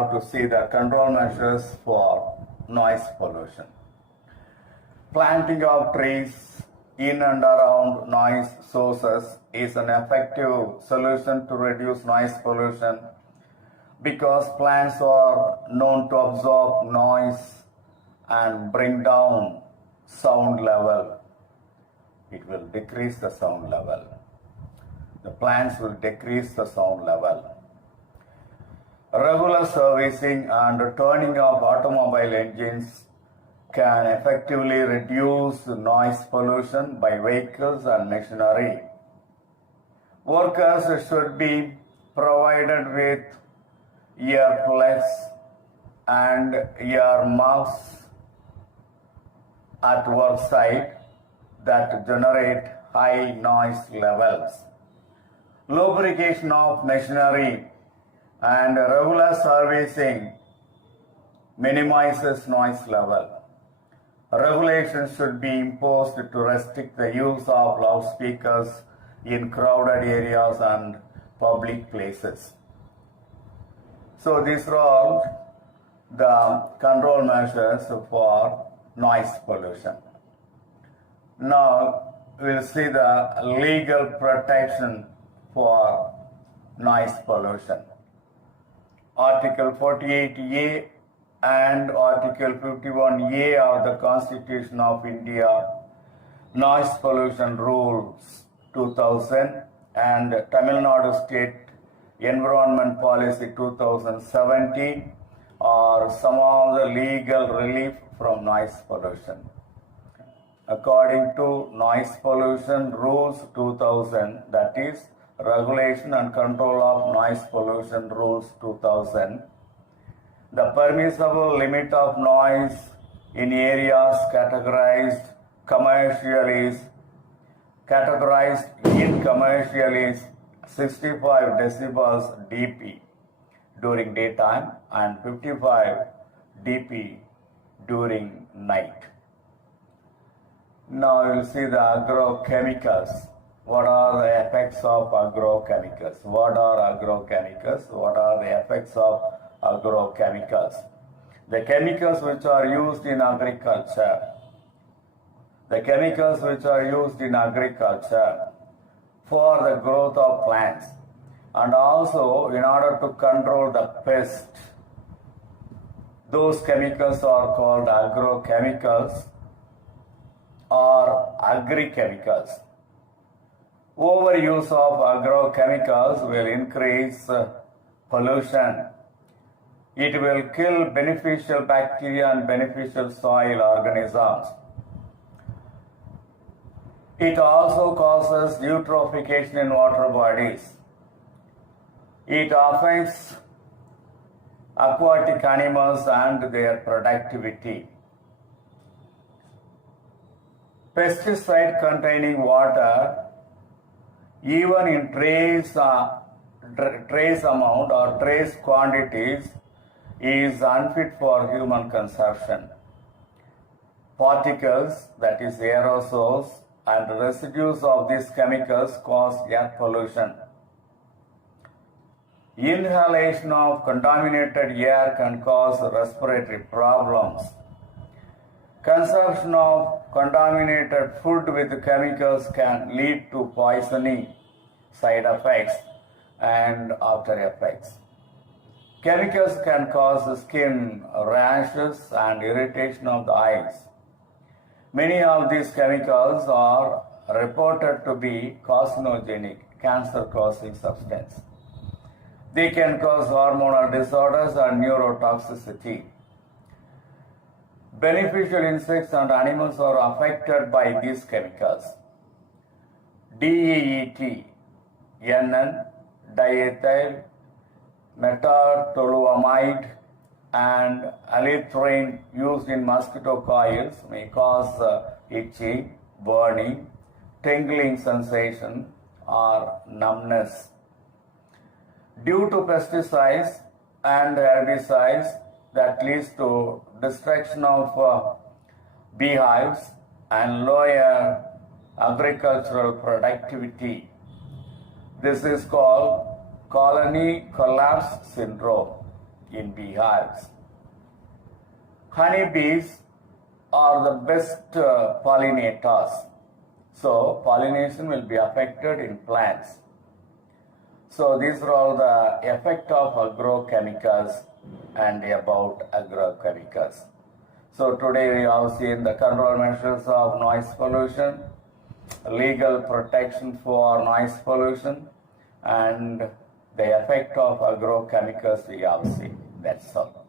have to see the control measures for noise pollution. Planting of trees in and around noise sources is an effective solution to reduce noise pollution because plants are known to absorb noise and bring down sound level. It will decrease the sound level. The plants will decrease the sound level. Regular servicing and turning off automobile engines can effectively reduce noise pollution by vehicles and machinery. Workers should be provided with earplugs and earmuffs at work site that generate high noise levels. Lubrication of machinery and regular servicing minimizes noise level. Regulations should be imposed to restrict the use of loudspeakers in crowded areas and public places. So these are all the control measures for noise pollution. Now we'll see the legal protection for noise pollution. Article 48A and Article 51A of the Constitution of India, Noise Pollution Rules 2000 and Tamil Nadu State Environment Policy 2017 are some of the legal relief from noise pollution. According to Noise Pollution Rules 2000, that is Regulation and Control of Noise Pollution Rules 2000, the permissible limit of noise in areas categorized in commercial is 65 decibels dP during daytime and 55 dP during night. Now you will see the agrochemicals. What are the effects of agrochemicals? What are agrochemicals? What are the effects of agrochemicals? The chemicals which are used in agriculture. The chemicals which are used in agriculture for the growth of plants and also in order to control the pest. Those chemicals are called agrochemicals or agrichemicals. Overuse of agrochemicals will increase pollution. It will kill beneficial bacteria and beneficial soil organisms. It also causes eutrophication in water bodies. It affects aquatic animals and their productivity. Pesticide containing water, even in trace amount or trace quantities, is unfit for human consumption. Particles, that is aerosols, and residues of these chemicals cause air pollution. Inhalation of contaminated air can cause respiratory problems. Consumption of contaminated food with chemicals can lead to poisoning side effects and after effects. Chemicals can cause skin rashes and irritation of the eyes. Many of these chemicals are reported to be carcinogenic, cancer-causing substance. They can cause hormonal disorders and neurotoxicity. Beneficial insects and animals are affected by these chemicals. DEET, NN, diethyl metatoluamide, and alethrin used in mosquito coils may cause itching, burning, tingling sensation, or numbness. Due to pesticides and herbicides, that leads to destruction of beehives and lower agricultural productivity. This is called colony collapse syndrome. in beehives. Honeybees are the best pollinators. So pollination will be affected in plants. So these are all the effect of agrochemicals and about agrochemicals. So today we have seen the control measures of noise pollution, legal protection for noise pollution, and the effect of agrochemicals we have seen. That's all.